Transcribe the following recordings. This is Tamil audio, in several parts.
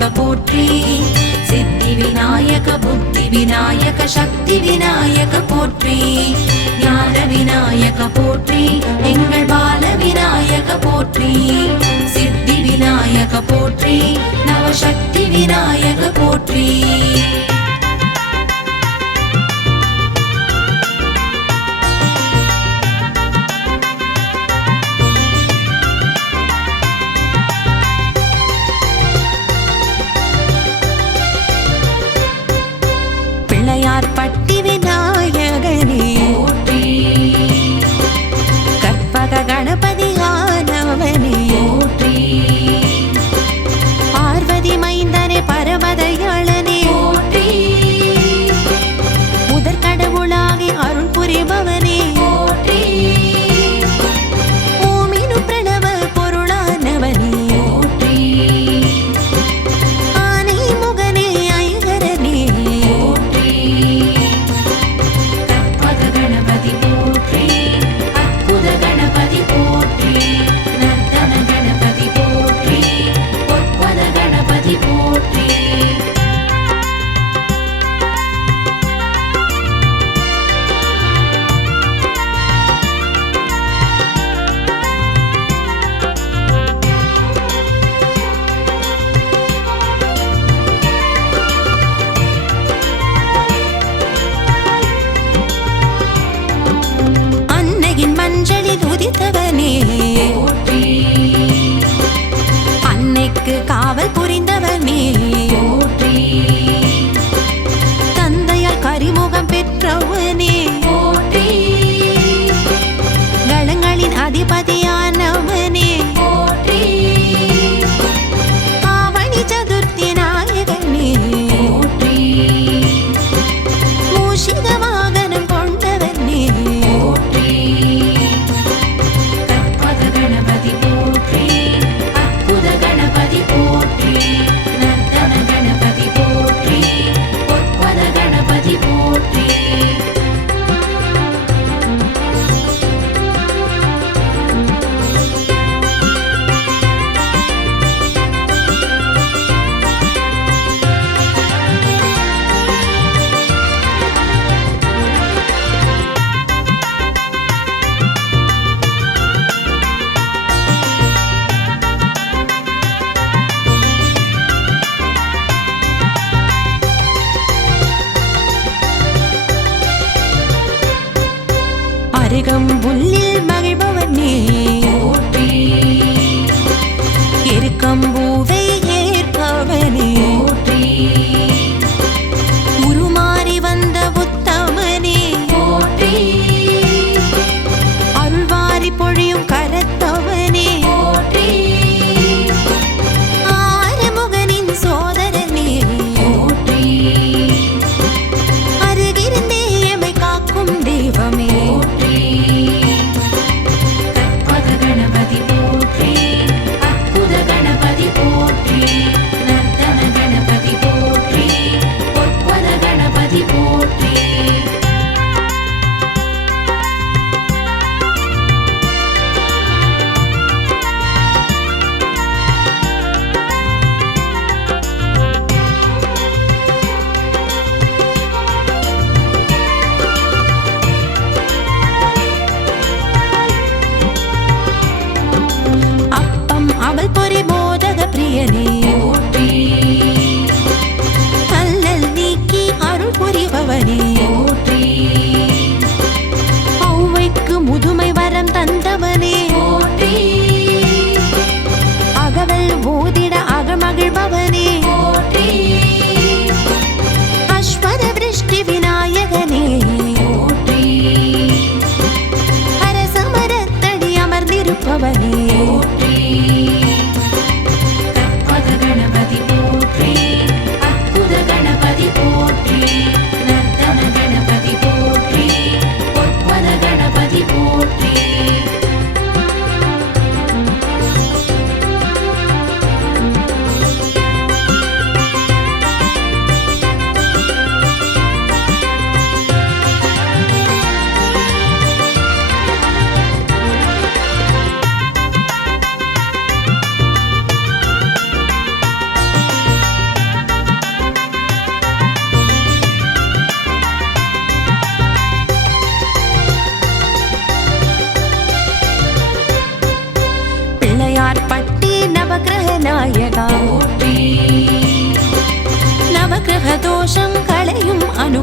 விநாயக போற்றி. சித்தி விநாயக புத்தி விநாயக சக்தி விநாயக போற்றி. ஞான விநாயக போற்றி எங்கள் பால விநாயக போற்றி. சித்தி விநாயக போற்றி நவசக்தி விநாயக போற்றி.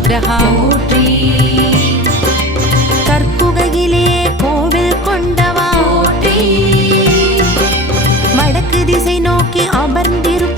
விக்கிரகாமூற்றி கற்புகையிலே கோவில் கொண்டவா? மடக்கு திசை நோக்கி அமர்ந்திருப்ப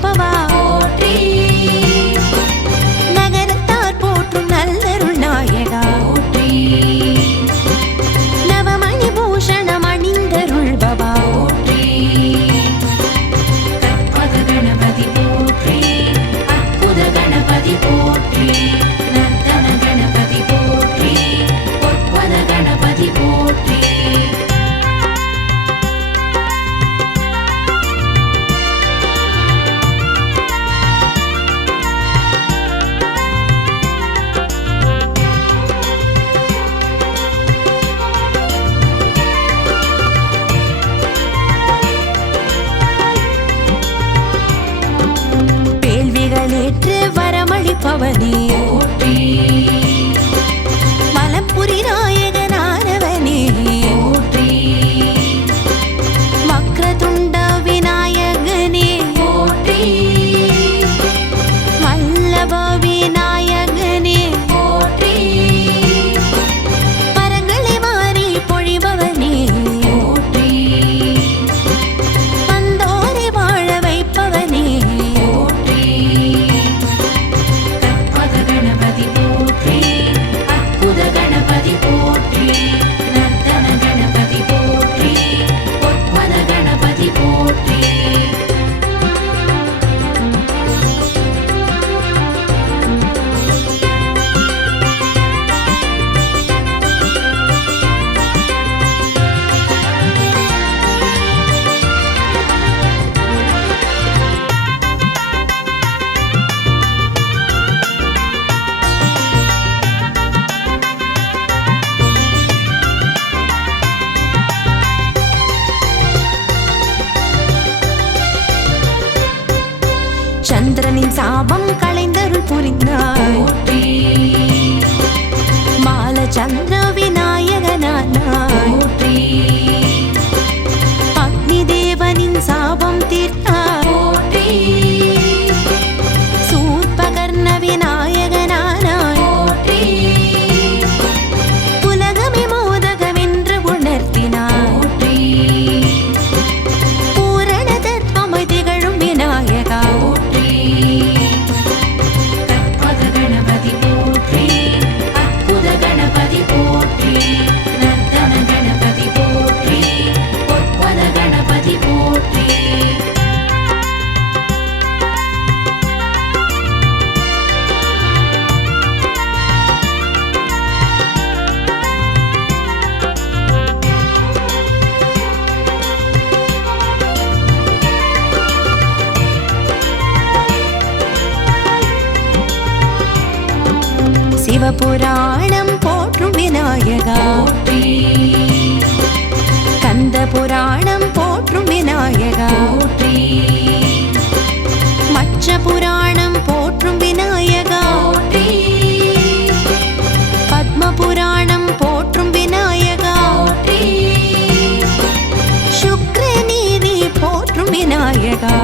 புராணம் போற்றும் விநாயகா. கந்த புராணம் போற்றும் விநாயகா. மச்ச புராணம் போற்றும் விநாயகா. பத்ம புராணம் போற்றும் விநாயகா. சுக்ரநீதி போற்றும் விநாயகா.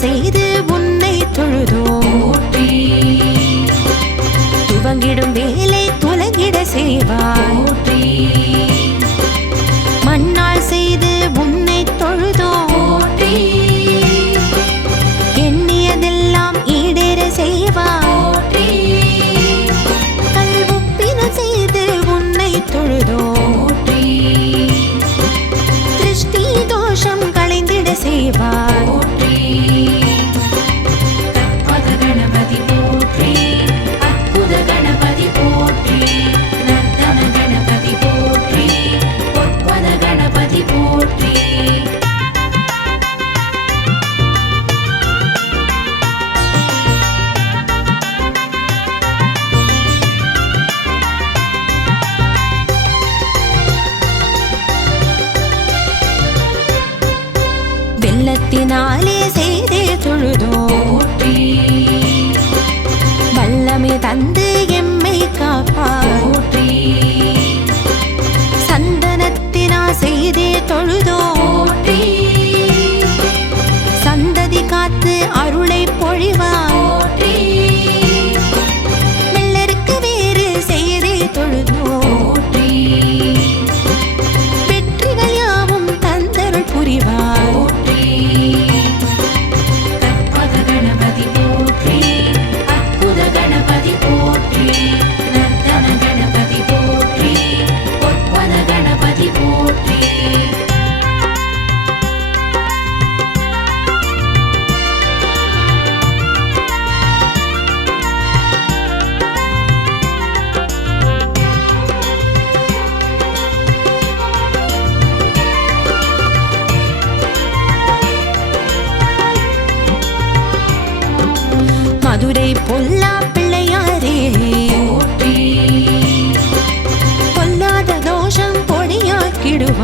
செய்து உன்னை தொழுதோம். துவங்கிடும் வேலை துலங்கிட செய்வாய். நாமத்தினாலே செய்தே தொழுதோ? வல்லமை தந்து எம்மை காப்பாற்றி சந்தனத்தினா செய்தே தொழுதோ? சந்ததி காத்து அருளை பொழிவார்.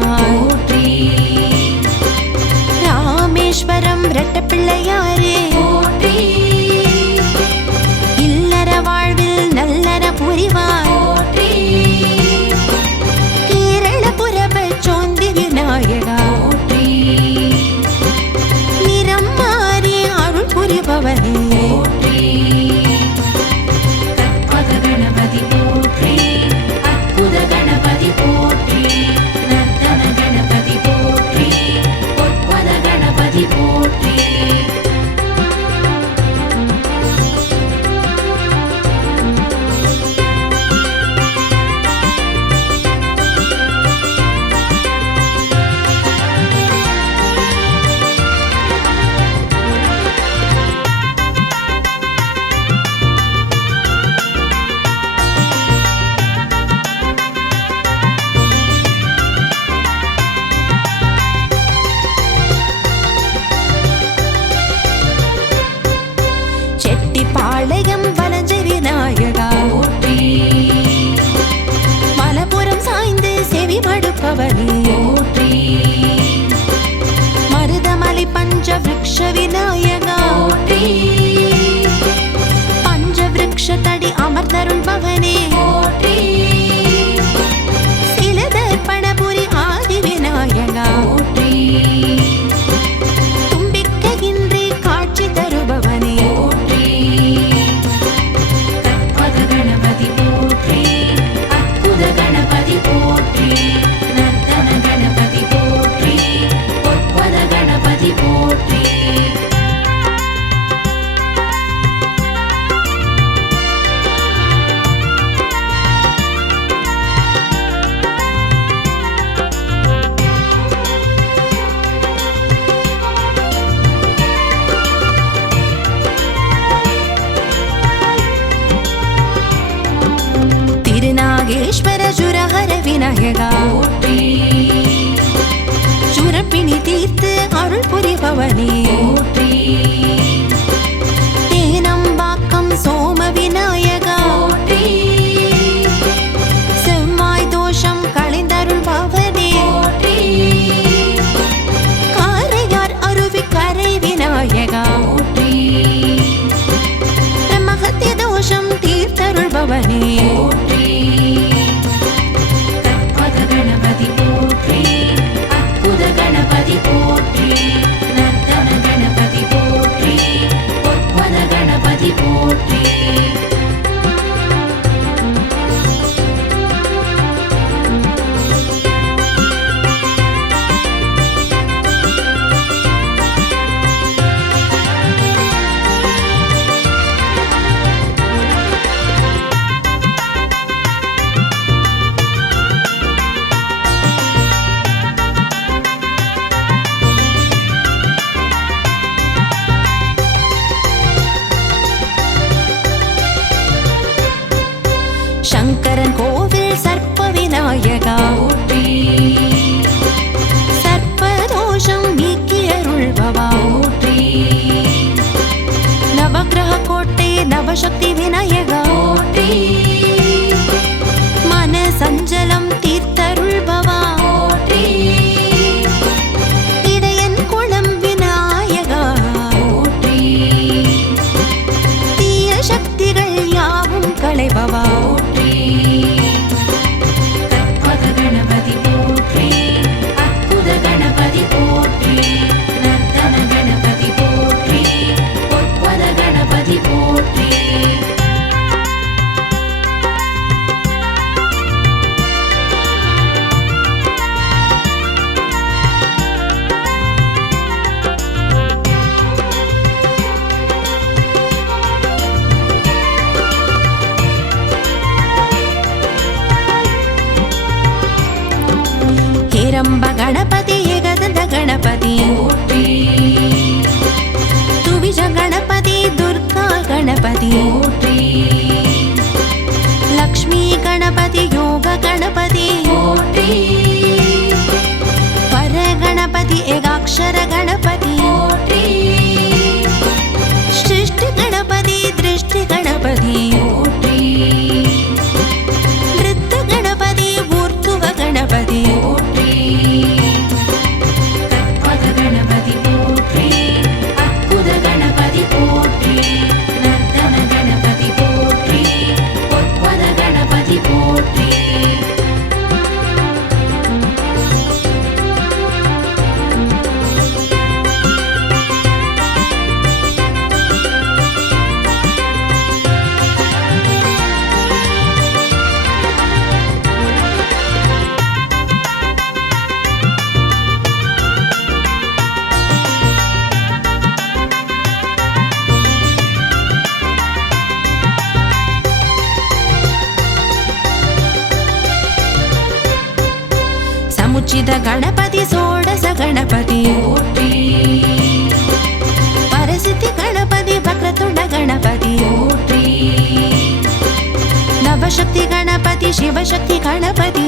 divine. சக்தி நவசக்தி விநாயகா. ஆதியோக கணபதி. ஓட்டி சிவசக்தி கணபதி சிவசக்தி கணபதி.